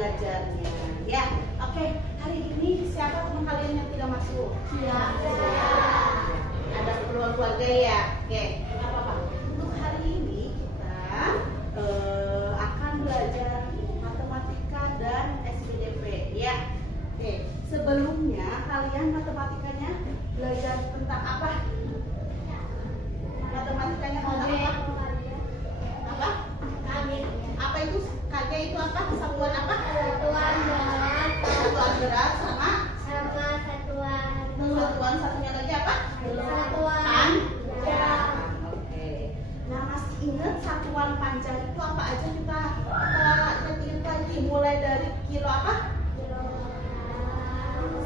belajarnya. Ya, oke. Hari ini siapa teman kalian yang tidak masuk? Ya. Ada keluarga ya. Oke, nggak apa-apa. Untuk hari ini kita akan belajar matematika dan SPDP. Ya. Oke. Sebelumnya kalian matematikanya belajar tentang apa? Matematikanya tentang apa? Apa? Apa itu? KG itu apa? Satuan apa? Satuan berat sama satuan satunya lagi apa? Panjang. Oke. Nah, masih ingat satuan panjang itu apa aja kita ingat lagi, mulai dari kilo apa?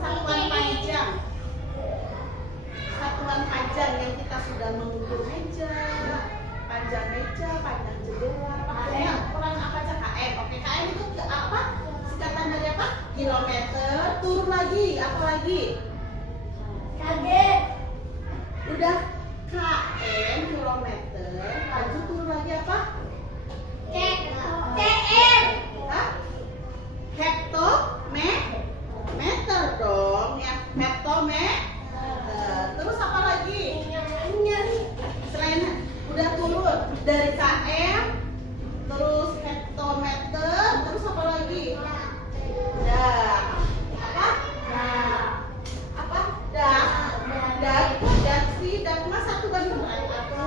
Satuan panjang. Satuan panjang yang kita sudah mengukur meja, panjang jendela, ukuran apa aja KM. Oke, KM itu apa? Singkatan dari apa? Kilometer. Turun lagi, apa lagi? KG. Udah KM kilometer. Lanjut turun lagi apa? CM. Hektometer dong ya. Hektometer. Terus apa lagi? Selain udah turun dari KM, terus hektometer, terus apa lagi? Dak satu banding berapa?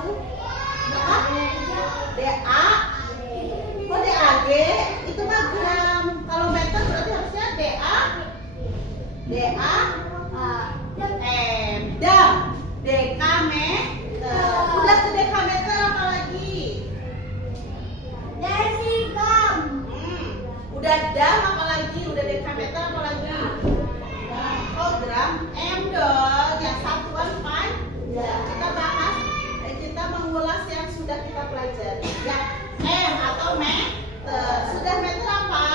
DA. Oh, DAG itu mah gram. Kalau meter berarti harusnya M. Dam. Dekameter. Udah ke dekameter apa lagi? Desikam. Udah dam apa lagi? Udah dekameter apa lagi? Oh, gram. M dong. Ya, satuan panjang. Kita mengulas yang sudah kita pelajari. Ya, M atau meter. Sudah meter apa?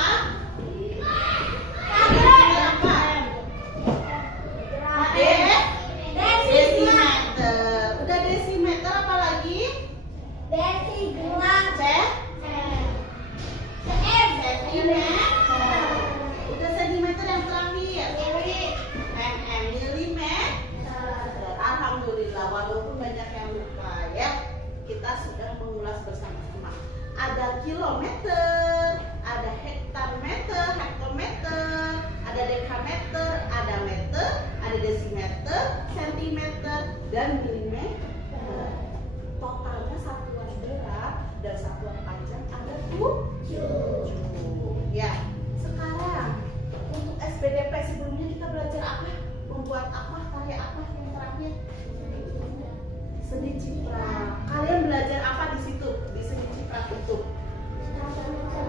Desimeter. Udah desimeter apa lagi? Desigram. Sentimeter. Udah sentimeter yang terakhir. Milimeter. Alhamdulillah, walaupun banyak yang lupa ya, kita sudah mengulas bersama-sama. Ada kilometer, ada hektometer, ada dekameter, ada meter, ada desimeter, sentimeter, dan milimeter. Totalnya satuan berat dan satuan panjang ada 7. Ya, sekarang untuk SPDP sebelumnya kita belajar apa? Membuat apa? Karya apa yang terakhir? Seni ciprat. Kalian belajar apa di situ? Di seni ciprat itu?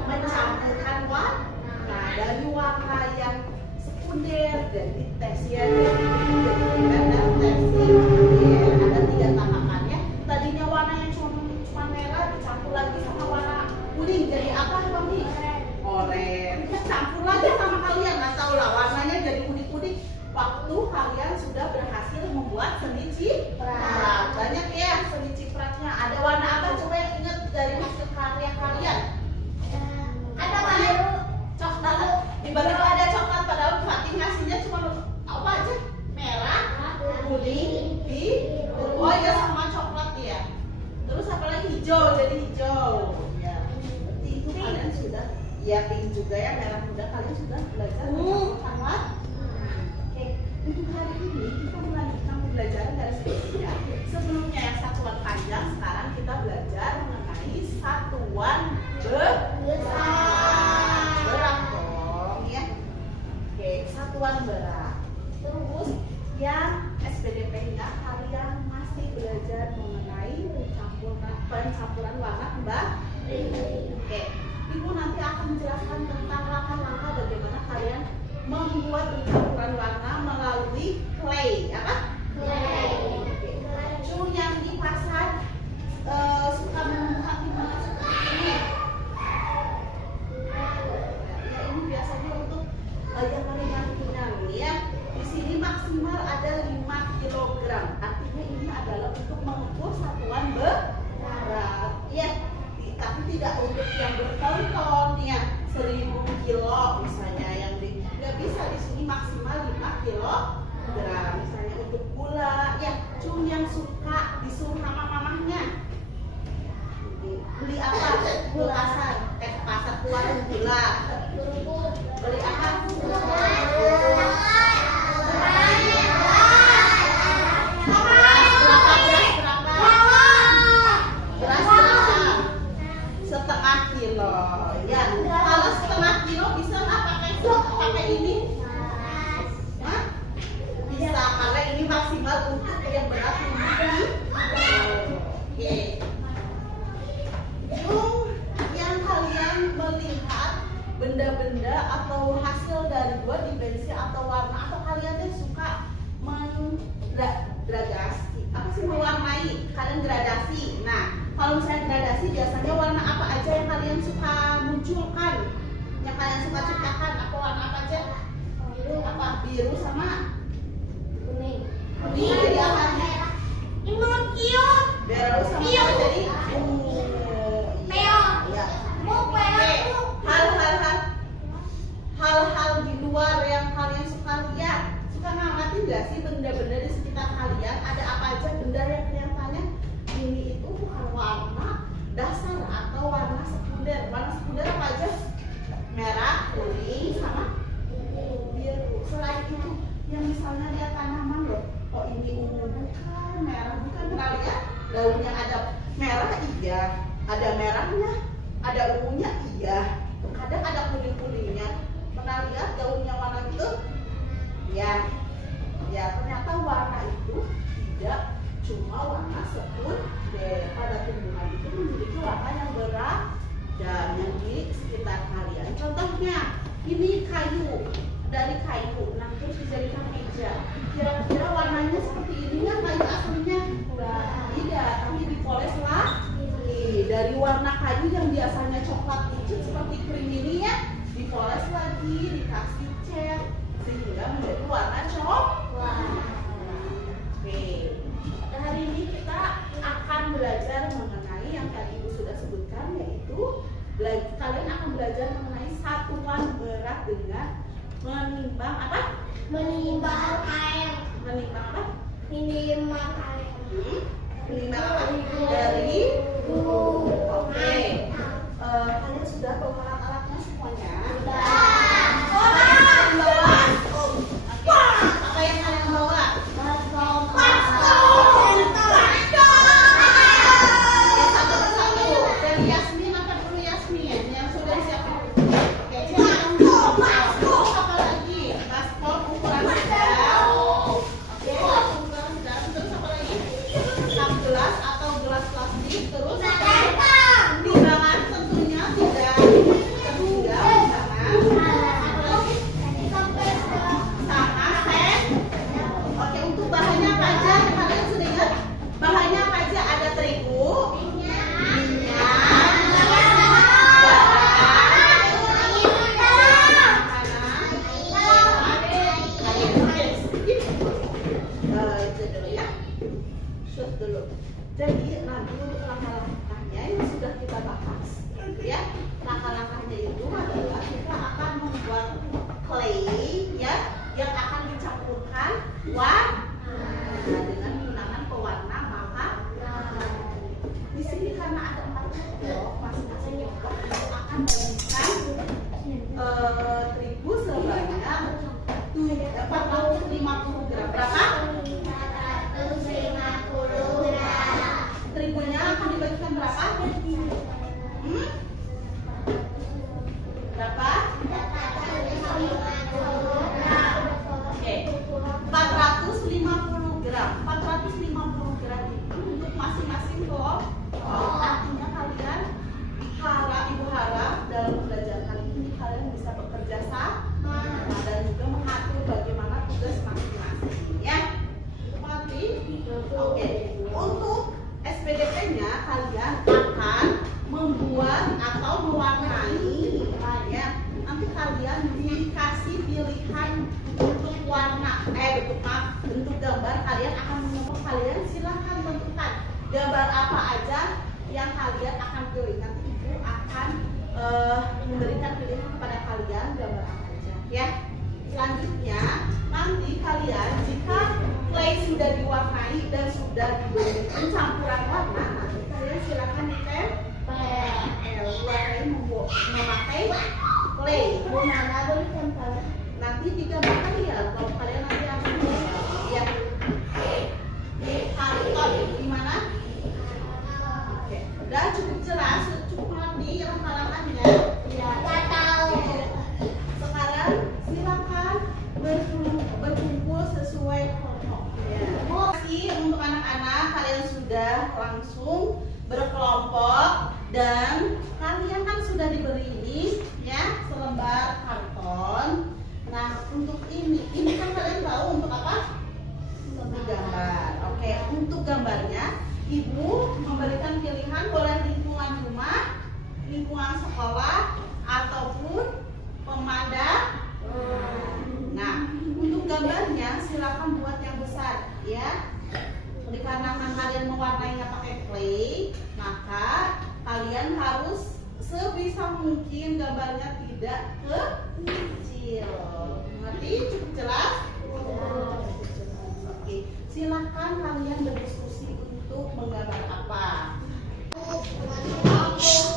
Mencampurkan warna dari warna yang sekunder dan tersier. Ada tersier, ada 3 tahapannya. Tadinya warnanya cuma merah dicampur lagi sama warna kuning jadi apa Mami? Oranye. Campur lagi sama kalian, nggak tahu lah warnanya jadi kuning-kuning. Waktu kalian sudah berhasil membuat seni ciprat. Banyak ya seni cipratnya. Ada warna apa? Coba yang ingat dari hasil karya kalian. Ada biru, coklat. Di balik ada coklat padahal Fatih ngasihnya cuma apa aja? Merah, kuning, biru. Oh ya, sama coklat ya. Terus apa lagi? Hijau, jadi hijau. Ya. Berarti itu kalian sudah. Ya, pink juga ya, merah muda. Kalian sudah belajar mencampurkan warna. Untuk hari ini kita melanjutkan pembelajaran dari sebelumnya. Sebelumnya yang satuan panjang, sekarang kita belajar mengenai satuan berat dong ya. Oke, satuan berat. Terus yang SPDP-nya kalian masih belajar mengenai pencampuran warna kembali. Oke, Ibu nanti akan menjelaskan tentang langkah-langkah bagaimana kalian membuat pencampuran warna melalui clay. Apa? Clay. Baju yang di pasar suka menumbuhkan timbangan seperti ini. Ya, ini biasanya untuk yang ringan-ringan ya. Di sini maksimal ada 5 kg. Artinya ini adalah untuk mengukur satuan berat. Ya, tapi tidak untuk yang berton-ton ya. 1000 kilo pakai ini? Hah? Bisa, karena ini maksimal untuk yang berat ini. Oke. Yang kalian melihat benda-benda atau hasil dari dua dimensi atau warna, atau kalian tuh suka gradasi, apa sih, mewarnai, kalian gradasi. Nah, kalau misalnya gradasi biasanya warna apa aja yang kalian suka munculkan, yang kalian suka ciptakan, apa warna apa aja? Biru sama kuning. Jadi apa? Biru sama jadi ungu. Ya. Hal-hal di luar yang kalian suka lihat, suka ngamatin nggak sih benda-benda di sekitar kalian? Ada apa aja benda yang kelihatannya ini itu bukan warna dasar atau warna sekunder? Warna sekunder apa aja? Merah, kuning, sama biru. Selain itu, yang misalnya lihat tanaman loh, oh ini ungu bukan, merah bukan, pernah lihat daunnya ada merah, iya, ada merahnya, ada ungunya, iya, kadang ada kuning-kuningnya. Pernah lihat daunnya warna itu? Ya, ternyata warna itu tidak cuma warna sekunder. Pada tumbuhan itu memiliki warna yang beragam yang di sekitar kalian. Contohnya, ini kayu, dari kayu, nah terus dijadikan meja. Kira-kira warnanya seperti ini nggak kayu aslinya? Tidak, tapi dipoles lagi. Dari warna kayu yang biasanya coklat pucat seperti krim ini ya, dipoles lagi, dikasih cat sehingga menjadi warna coklat. Oke, hari ini kita akan belajar mengenai yang tadi Ibu sudah sebutkan, yaitu kalian akan belajar mengenai satuan berat dengan menimbang apa? Menimbang air. Menimbang apa? Menimbang air. Menimbang apa? Dari buku. Oke. Kalian sudah bawa alat-alatnya semuanya? Apa yang kalian bawa? Satu-satu. Dari Yasmin, apa dulu Yasmin? Yang sudah siapin. Oke, apa lagi? Baskom ukuran sedang. Oke, ukuran sedang. Terus apa lagi? Gelas atau gelas plastik. Terus timbangan tentunya tidak tertinggal. Sama sen. Oke, untuk bahannya apa aja? Kalian sudah ingat? Bahannya apa aja? Ada terigu, jadi nanti untuk langkah-langkahnya yang sudah kita bahas, ya, langkah-langkahnya itu adalah kita akan membuat clay, ya, yang akan dicampurkan warna dengan menggunakan pewarna warna. Di sini karena ada 4 blok, masing-masing blok itu akan memberikan terigu sebanyak 450 gram. Berapa? 450 gram. Terigunya akan dibagikan berapa? Berapa? 450 gram. Oke, 450 gram. 450 gram itu untuk masing-masing blok. Artinya kalian ibu harap dalam belajar kali ini kalian bisa bekerja sama dan juga mengatur bagaimana tugas masing-masing, ya. Mengerti? Oke. Untuk SPDP-nya kalian akan membuat atau mewarnai, ya. Nanti kalian dikasih pilihan bentuk warna, bentuk gambar. Kalian akan menentukan, kalian silahkan tentukan gambar apa aja yang kalian akan pilih. Nanti Ibu akan memberikan pilihan kepada kalian gambar apa aja, ya. Selanjutnya nanti kalian jika clay sudah diwarnai dan sudah diberi pencampuran warna, nanti kalian silakan ditempel, memakai clay. Nanti digambarkan ya, kalau kalian nanti akan lihat di kantor di mana? Oke, udah cukup jelas, cukup mengerti langkah-langkahnya. Nggak tahu. Sekarang silakan langsung berkelompok dan kalian kan sudah diberi ini ya selembar karton. Nah untuk ini kan kalian tahu untuk apa? Untuk gambar. Oke, untuk gambarnya ibu memberikan pilihan boleh lingkungan rumah, lingkungan sekolah ataupun pemandangan. Nah untuk gambarnya silakan buat yang besar ya. Dikarenakan kalian mewarnainya pakai clay, maka kalian harus sebisa mungkin gambarnya tidak kecil. Ngerti? Cukup jelas? Oke, silakan kalian berdiskusi untuk menggambar apa.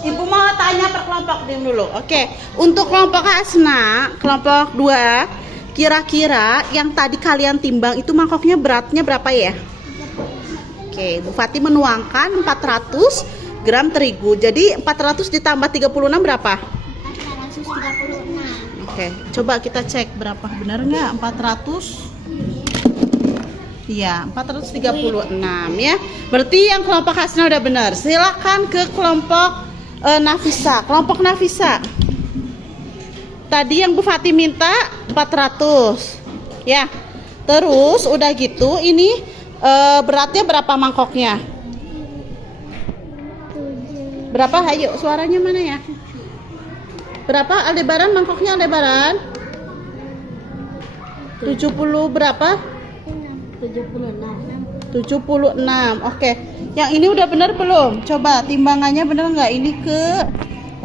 Ibu mau tanya per kelompok dulu. Oke, untuk kelompok Hasna, kelompok 2, kira-kira yang tadi kalian timbang itu mangkoknya beratnya berapa ya? Oke, Bu Fati menuangkan 400 gram terigu. Jadi 400 ditambah 36 berapa? 436. Oke, coba kita cek berapa. Benar nggak? 400? Iya, 436 ya. Berarti yang kelompok Hasna udah benar. Silakan ke kelompok Nafisa. Kelompok Nafisa. Tadi yang Bu Fati minta 400. Ya. Terus udah gitu ini beratnya berapa mangkoknya? Berapa? Ayo suaranya mana ya? Berapa Aldebaran mangkoknya Aldebaran? 70 berapa? 76. Oke. Yang ini udah benar belum? Coba timbangannya benar nggak? Ini ke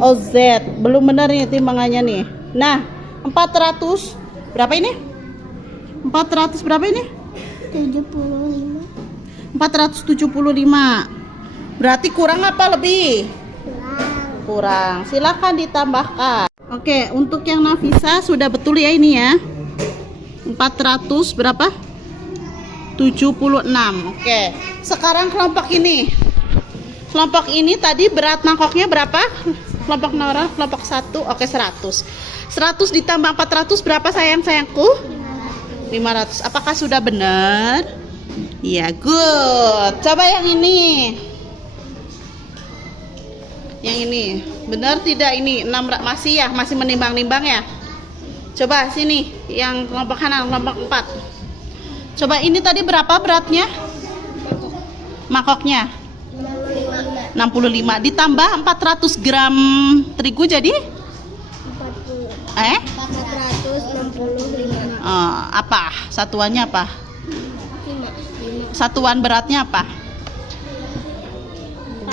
OZ. Belum benar nih timbangannya nih. Nah, 400 berapa ini? 400 berapa ini? 75. 475. Berarti kurang apa lebih? Kurang. Silakan ditambahkan. Oke, untuk yang Nafisa sudah betul ya ini ya. 400 berapa? 76. Oke. Sekarang kelompok ini. Kelompok ini tadi berat mangkoknya berapa? Kelompok Nora, kelompok 1. Oke, 100. 100 ditambah 400 berapa sayang-sayangku? 500. Apakah sudah benar? Iya, good. Coba yang ini. Yang ini. Benar tidak ini? 6 masih ya? Masih menimbang-nimbang ya? Coba sini, yang kelompok kanan, kelompok 4. Coba ini tadi berapa beratnya? Mangkoknya 65 ditambah 400 gram terigu jadi 465. Apa? Satuannya apa? 5. Satuan beratnya apa?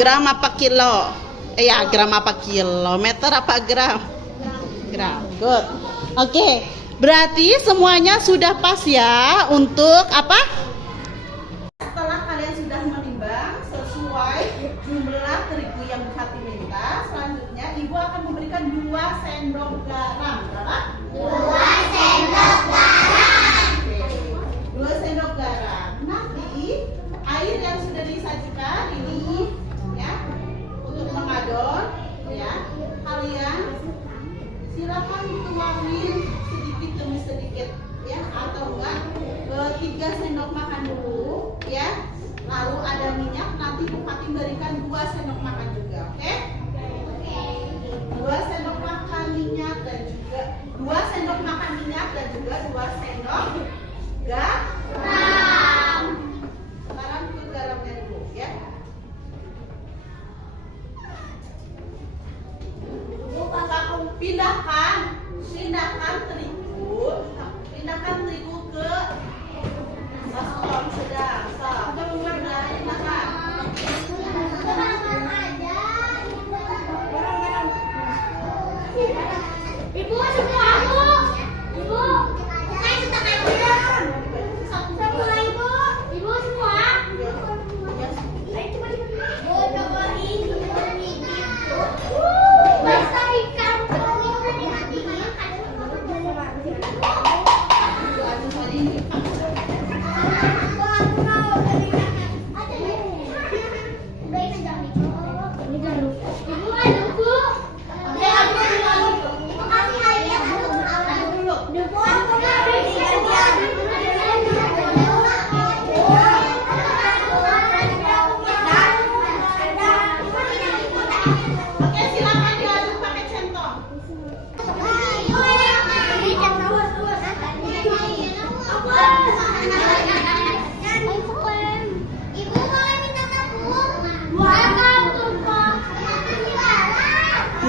Gram apa kilo? Ya, gram apa kilometer apa gram? Gram. Good. Oke. Berarti semuanya sudah pas ya untuk apa? Setelah kalian sudah menimbang sesuai jumlah terigu yang Bu Fati minta, selanjutnya Ibu akan memberikan 2 sendok garam. Berapa? 2 sendok garam. Oke. 2 sendok garam. Nanti air yang sudah disajikan ini ya untuk mengadon ya. Kalian silakan tuangin sedikit demi sedikit ya, atau enggak 3 sendok makan dulu ya, lalu ada minyak, nanti Bu Fati berikan 2 sendok makan juga. Oke? 2 sendok makan minyak dan juga 2 sendok makan minyak dan juga 2 sendok garam. Sekarang ke garamnya dulu ya. Pindahkan terigu ke baskom sedang. Pindahkan. Ibu, sebelah aku. Ibu, saya sedang ajar. Sebelah ibu. Ibu semua. Ayo coba. Cobain. Basah ikan.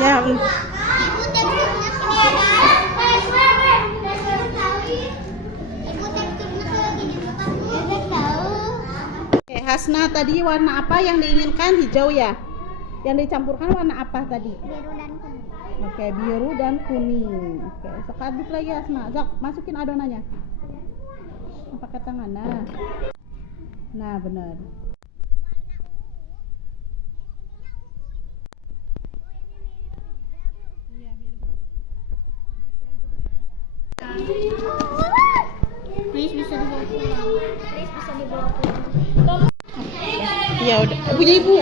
Ya. Ibu teksturnya kayak Ibu teksturnya kayak gini bukan tahu. Oke, Hasna tadi warna apa yang diinginkan? Hijau ya? Yang dicampurkan warna apa tadi? Biru dan kuning. Oke, biru dan kuning. Oke, sok aduk lagi Hasna. Sok, masukin adonannya. Pakai tangan. Nah, benar. Please bisa dibawa pulang. Please bisa dibawa pulang. Ya udah, punya ibu.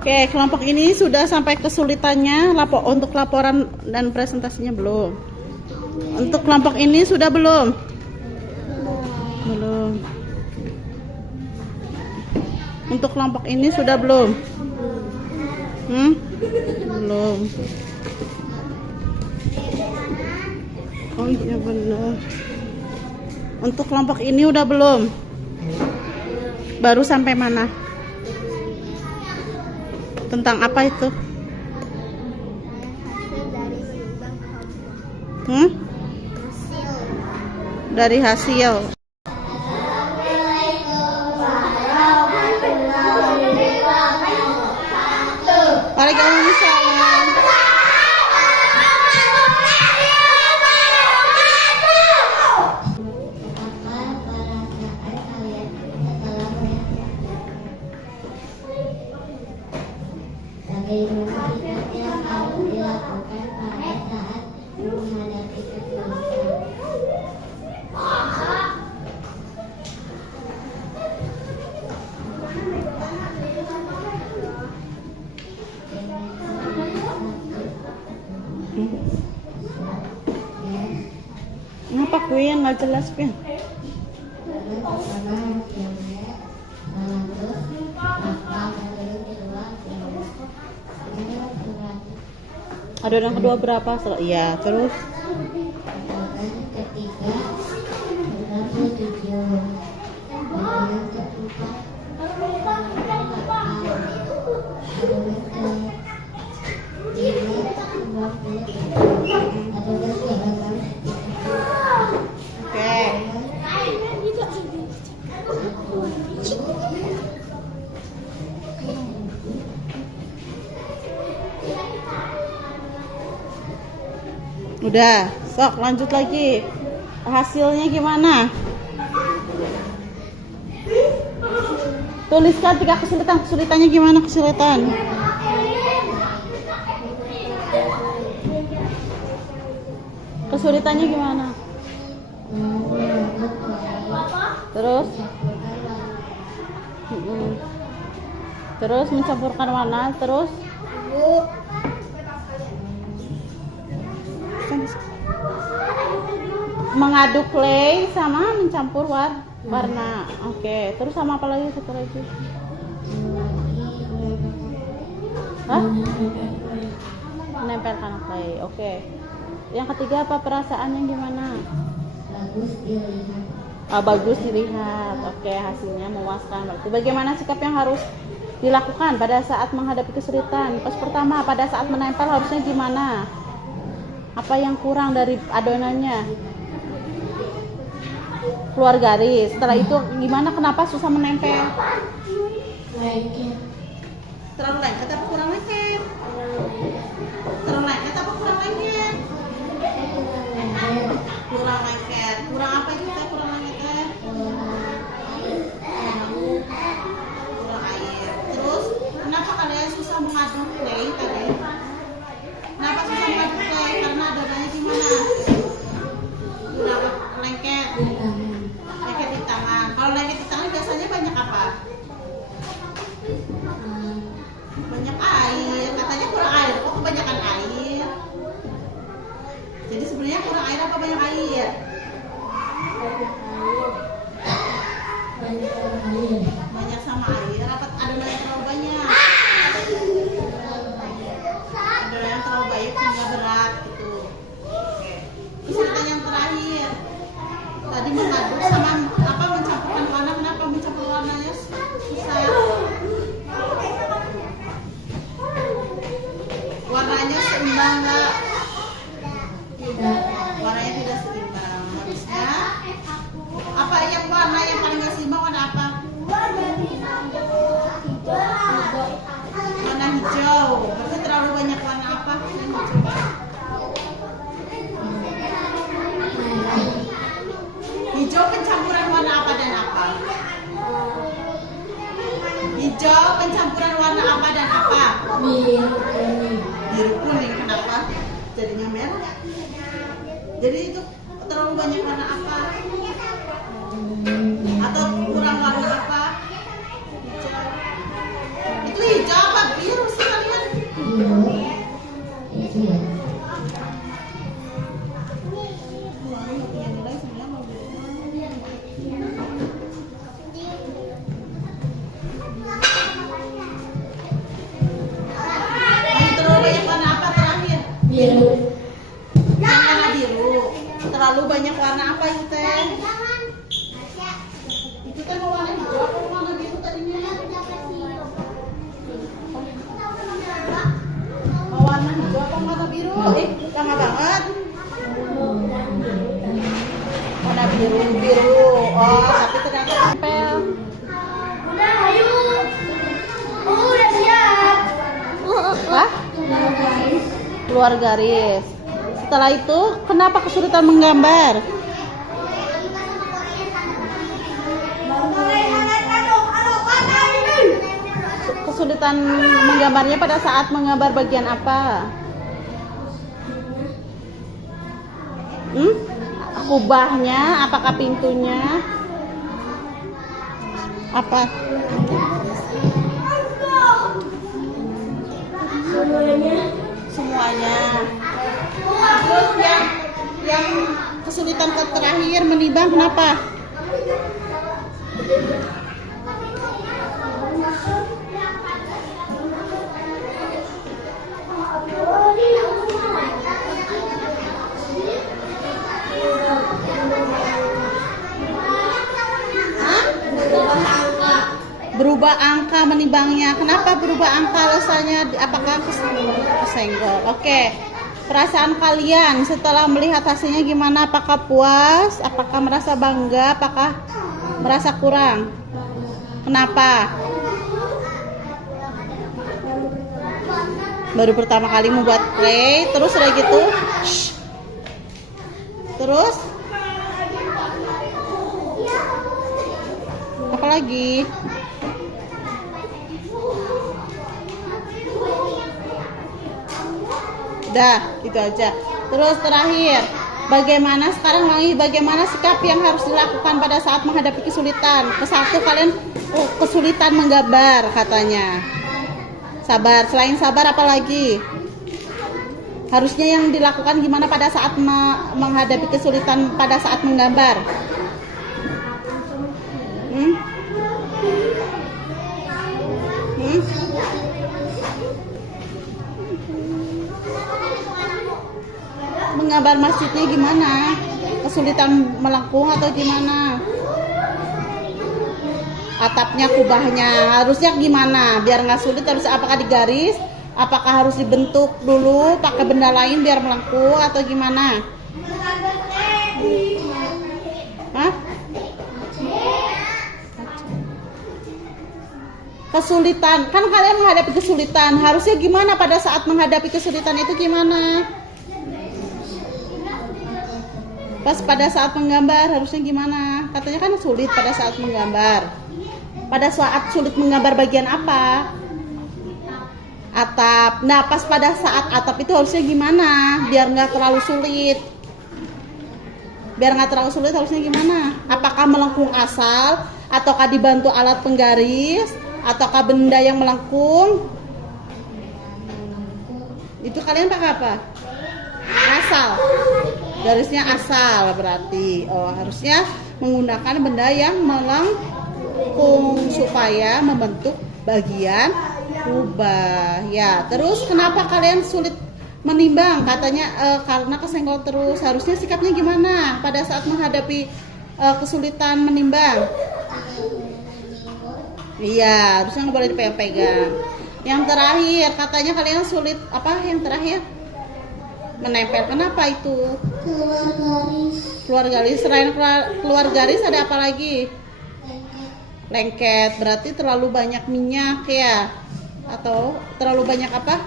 Oke, kelompok ini sudah sampai kesulitannya untuk laporan dan presentasinya belum? Untuk kelompok ini sudah belum? Belum. Untuk kelompok ini sudah belum? Belum. Oh iya benar. Untuk kelompok ini udah belum? Baru sampai mana? Tentang apa itu? Dari hasil. Waalaikumsalam. Bagaimana sikap yang harus dilakukan pada saat menghadapi kesulitan? Ngapa kuy yang nggak jelas Pian? Adonan kedua berapa? Iya, terus Ketiga 37. oke. Udah, sok lanjut lagi. Hasilnya gimana? Tuliskan 3 kesulitan. Kesulitannya gimana kesulitan? Kesulitannya gimana? Terus? Terus mencampurkan warna, terus? Mengaduk clay sama mencampur warna. Oke, terus sama apa lagi satu lagi? Hah? Menempelkan clay. Oke. Yang ketiga apa, perasaannya gimana? Bagus dilihat. Bagus dilihat. Oke, hasilnya memuaskan. Berarti bagaimana sikap yang harus dilakukan pada saat menghadapi kesulitan? Pas pertama, pada saat menempel harusnya gimana? Apa yang kurang dari adonannya? Keluar garis. Setelah itu gimana, kenapa susah menempel? Terlalu lengket apa kurang lengket? Terlalu lengket apa kurang lengket? Kurang lengket. Kurang apa itu teh, kurang lengket? Kurang air. Terus kenapa kalian susah mengaduk clay tadi? Kenapa susah mengaduk clay? Karena adonannya gimana? Kurang lengket. Lengket di tangan. Kalau lengket di tangan biasanya banyak apa? Banyak air. Katanya kurang air. Kok kebanyakan air? Jadi sebenarnya kurang air apa banyak air? Banyak sama air. Apa adonannya terlalu banyak? Hijau pencampuran warna apa dan apa? Biru kuning. Biru kuning. Kenapa jadinya merah? Jadi itu terlalu banyak warna apa? Atau kurang warna apa? Hijau. Itu hijau apa biru sih kalian? Biru. Itu ya. Biru. Warna biru. Terlalu banyak warna apa itu teh? Itu teh mau warna hijau atau warna biru tadinya? Mau warna hijau atau warna biru? Lama banget. Warna biru, biru. Oh, tapi ternyata tempel. Udah, ayo. Oh, udah siap. Hah? Keluar garis. Setelah itu, kenapa kesulitan menggambar? Kesulitan menggambarnya pada saat menggambar bagian apa? Kubahnya, apakah pintunya? Apa? Semuanya. Terus yang kesulitan terakhir menimbang kenapa? Berubah angka menimbangnya. Kenapa berubah angka alasannya? Apakah kesenggol? Oke. Perasaan kalian setelah melihat hasilnya gimana? Apakah puas? Apakah merasa bangga? Apakah merasa kurang? Kenapa? Baru pertama kali membuat clay, terus udah gitu. Terus? Apa lagi? Udah, itu aja. Terus terakhir, bagaimana sikap yang harus dilakukan pada saat menghadapi kesulitan? Kesatu kalian kesulitan menggambar katanya. Sabar, selain sabar apa lagi? Harusnya yang dilakukan gimana pada saat menghadapi kesulitan pada saat menggambar? Menggambar masjidnya gimana? Kesulitan melengkung atau gimana? Atapnya, kubahnya harusnya gimana? Biar nggak sulit harus apakah digaris? Apakah harus dibentuk dulu pakai benda lain biar melengkung atau gimana? Hah? Kesulitan, kan kalian menghadapi kesulitan, harusnya gimana pada saat menghadapi kesulitan itu gimana? Pas pada saat menggambar harusnya gimana? Katanya kan sulit pada saat menggambar. Pada saat sulit menggambar bagian apa? Atap. Nah, pas pada saat atap itu harusnya gimana? Biar nggak terlalu sulit. Biar nggak terlalu sulit harusnya gimana? Apakah melengkung asal? Ataukah dibantu alat penggaris? Ataukah benda yang melengkung? Itu kalian pakai apa? Asal. Garisnya asal berarti. Oh, harusnya menggunakan benda yang melengkung supaya membentuk bagian kubah. Ya, terus kenapa kalian sulit menimbang? Katanya karena kesenggol terus. Harusnya sikapnya gimana pada saat menghadapi kesulitan menimbang? Iya, harusnya nggak boleh dipegang-pegang. Yang terakhir, katanya kalian sulit apa? Yang terakhir menempel. Kenapa itu? Keluar garis. Keluar garis. Selain keluar garis ada apa lagi? Lengket. Berarti terlalu banyak minyak ya? Atau terlalu banyak apa?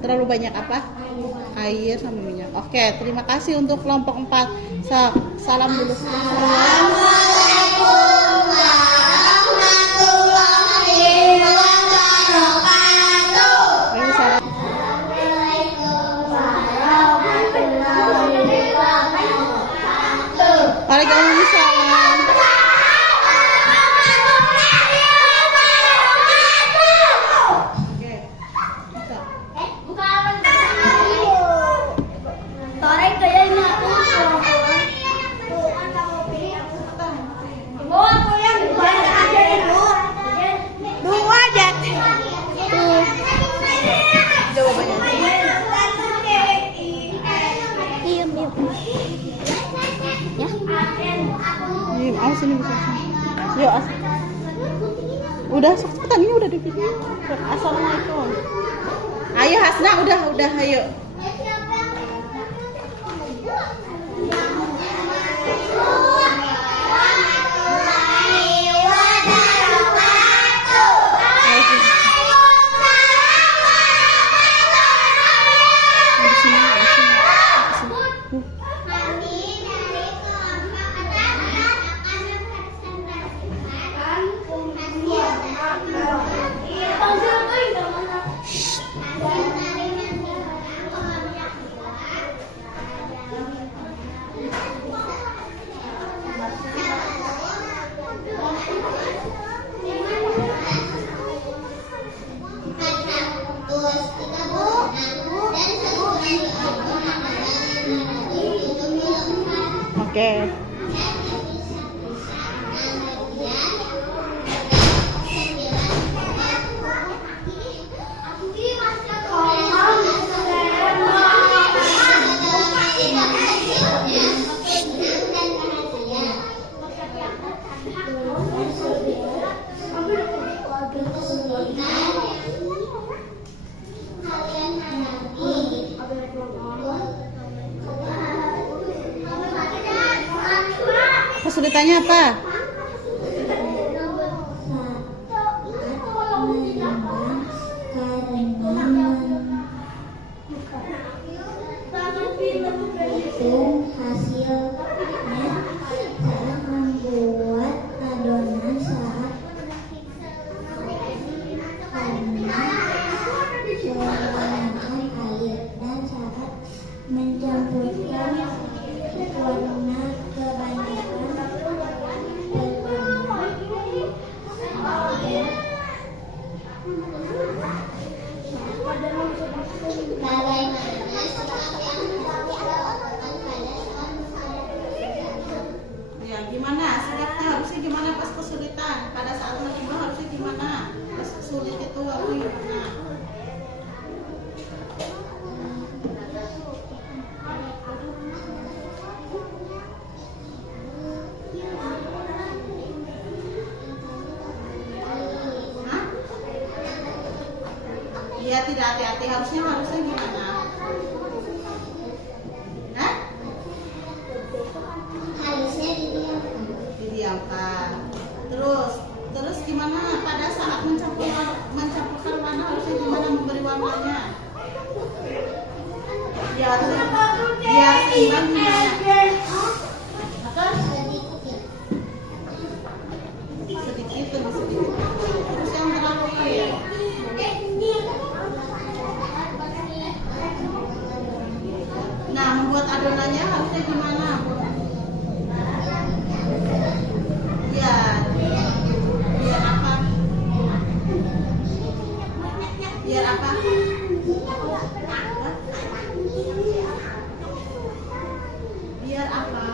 Terlalu banyak apa? Air sama minyak. Oke, terima kasih untuk kelompok 4. Salam dulu. Assalamualaikum warahmatullahi wabarakatuh. Udah cepetan, ini udah di video. Assalamualaikum. Ayo Hasna, udah ayo. Oke. Kesulitannya apa? Hasilnya saat membuat adonan saat menggunakan air dan saat mencampurkan warna kebanyakan berwarna. Ya, gimana? Silatnya harusnya gimana pas kesulitan? Pada saat menimbang harusnya gimana? Pas sulit itu harusnya gimana? Hah? Iya, tidak hati-hati. Harusnya gimana? Hah? Harusnya didiamkan. Didiamkan. Terus gimana pada saat mencampurkan warna harusnya gimana memberi warnanya? Biar seimbang gimana? Sedikit demi sedikit. Terus yang terakhir. Nah, membuat adonannya harusnya gimana? Biar apa? Biar apa? Biar apa?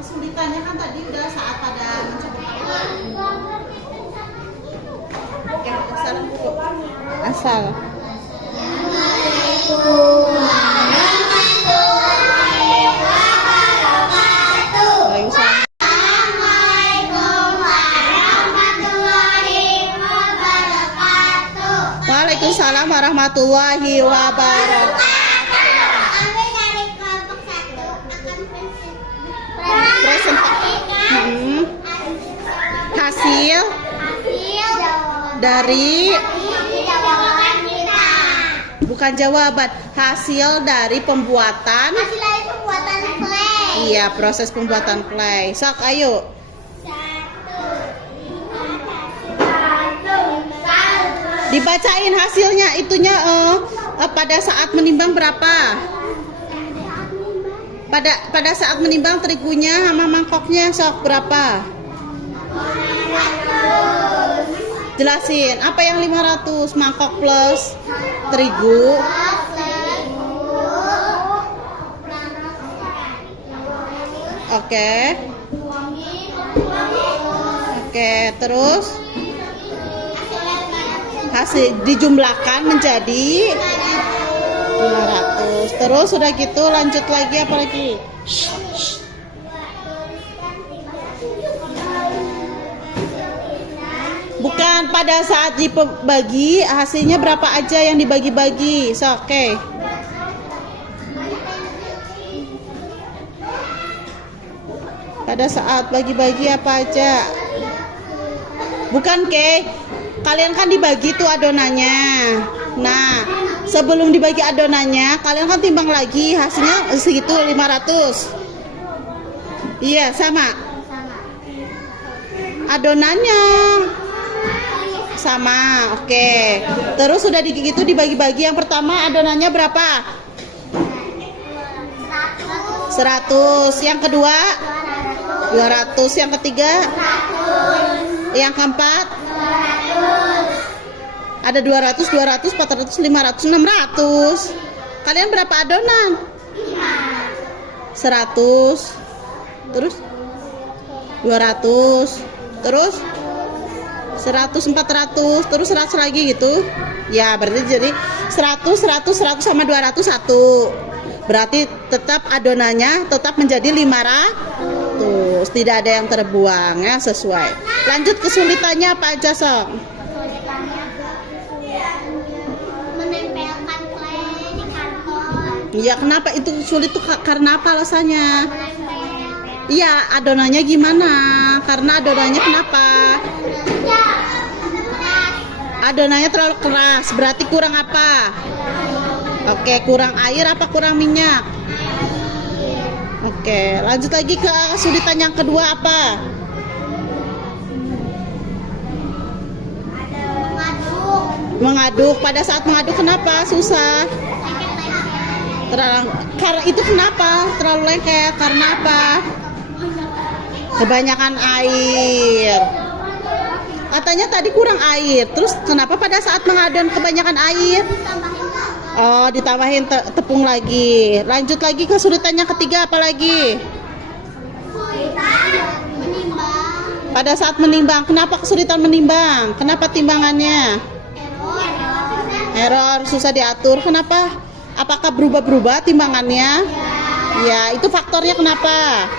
Kesulitannya kan tadi udah saat pada mencoba. Oke, asal dulu. Asal. Waalaikumsalam warahmatullahi wabarakatuh. Kami dari kelompok 1 akan presentasikan Hasil dari jawaban kita. bukan jawaban, hasil dari pembuatan. Hasil dari pembuatan clay. Iya, proses pembuatan clay. Sok, ayo. Dibacain hasilnya, itunya pada saat menimbang berapa? Pada saat menimbang terigunya sama mangkoknya sok berapa? Jelasin, apa yang 500? Mangkok plus terigu. Oke. Oke, terus hasil dijumlahkan menjadi 500. Terus udah gitu lanjut lagi apa lagi? Bukan pada saat dibagi hasilnya berapa aja yang dibagi-bagi. So, oke. Pada saat bagi-bagi apa aja? Bukan, Ke. Kalian kan dibagi tuh adonannya. Nah, sebelum dibagi adonannya, kalian kan timbang lagi hasilnya segitu 500. Iya, sama. Adonannya sama, oke. Terus sudah gitu dibagi-bagi. Yang pertama adonannya berapa? 100. Yang kedua 200. Yang ketiga 100. Yang keempat ada 200, 200, 400, 500, 600. Kalian berapa adonan? 100. Terus 200. Terus 100, 400, terus 100 lagi gitu. Ya, berarti jadi 100, 100, 100 sama 200 1. Berarti tetap adonannya tetap menjadi 500. Tidak ada yang terbuang ya, sesuai. Lanjut kesulitannya apa aja, Sok? Menempelkan kue di kantor. Iya, kenapa itu sulit tuh? Karena apa alasannya? Iya, adonannya gimana? Karena adonannya kenapa? Adonannya terlalu keras, berarti kurang apa? Oke, kurang air apa kurang minyak? Oke, lanjut lagi ke kesulitan yang kedua apa? Mengaduk. Pada saat mengaduk kenapa susah? Karena itu kenapa? Terlalu lengket karena apa? Kebanyakan air. Katanya tadi kurang air. Terus kenapa pada saat mengadon kebanyakan air? Oh, ditambahin tepung lagi. Lanjut lagi kesulitan yang ketiga apa lagi? Pada saat menimbang. Kenapa kesulitan menimbang? Kenapa timbangannya? Error, susah diatur. Kenapa? Apakah berubah-berubah timbangannya? Ya, itu faktornya kenapa?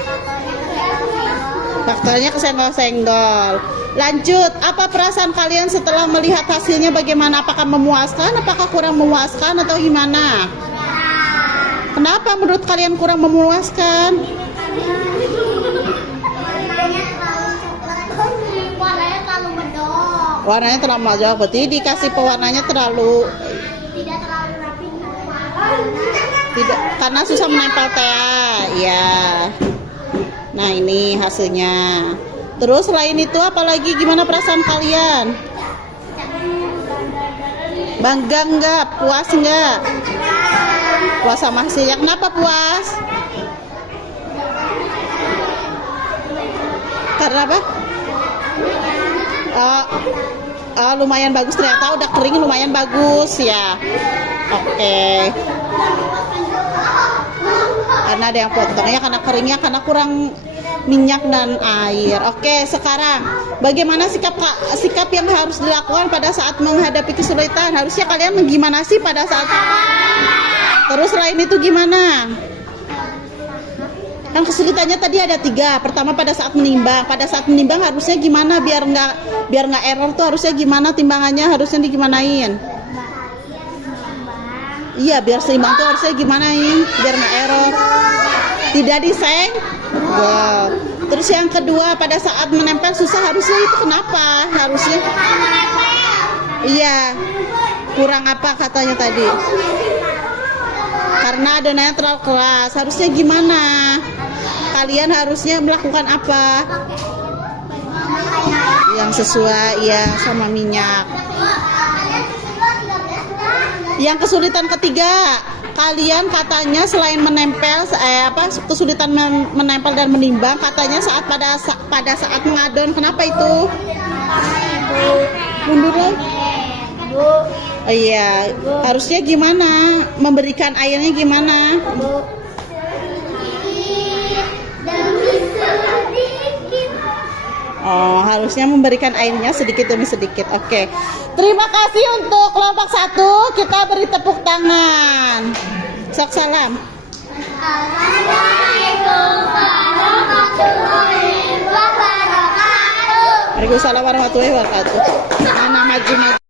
Faktornya kesenggol-senggol. Lanjut, apa perasaan kalian setelah melihat hasilnya bagaimana? Apakah memuaskan? Apakah kurang memuaskan atau gimana? Kenapa menurut kalian kurang memuaskan? Warnanya terlalu medok. Warnanya terlalu medok, berarti dikasih pewarnanya terlalu Tidak terlalu rapi. tidak, karena susah menempel teh. Ya. Nah, ini hasilnya. Terus selain itu apalagi gimana perasaan kalian? Bangga nggak? Puas nggak? Puas sama hasilnya. Kenapa puas? Karena apa? Lumayan bagus ternyata, udah kering lumayan bagus ya. Oke. Karena ada yang potongnya karena keringnya karena kurang minyak dan air. Oke, sekarang bagaimana sikap yang harus dilakukan pada saat menghadapi kesulitan? Harusnya kalian gimana sih pada saat? Terus selain itu gimana? Kan kesulitannya tadi ada 3. Pertama pada saat menimbang. Pada saat menimbang harusnya gimana biar nggak error tuh harusnya gimana timbangannya harusnya digimanain? Iya, biar seimbang tuh harusnya gimanain biar nggak error. Tidak disenggol. Terus yang kedua pada saat menempel susah harusnya itu kenapa? Harusnya iya, kurang apa katanya tadi? Karena adonannya terlalu keras. Harusnya gimana? Kalian harusnya melakukan apa? Yang sesuai ya sama minyak. Yang kesulitan ketiga, kalian katanya selain menempel kesulitan menempel dan menimbang katanya pada saat mengadon. Kenapa itu? Mundur lagi. Oh iya, harusnya gimana? Memberikan airnya gimana? Oh, harusnya memberikan airnya sedikit demi sedikit. Oke. Terima kasih untuk kelompok 1. Kita beri tepuk tangan. Sok salam. Assalamualaikum warahmatullahi wabarakatuh. Waalaikumsalam warahmatullahi wabarakatuh. Mana maju-maju.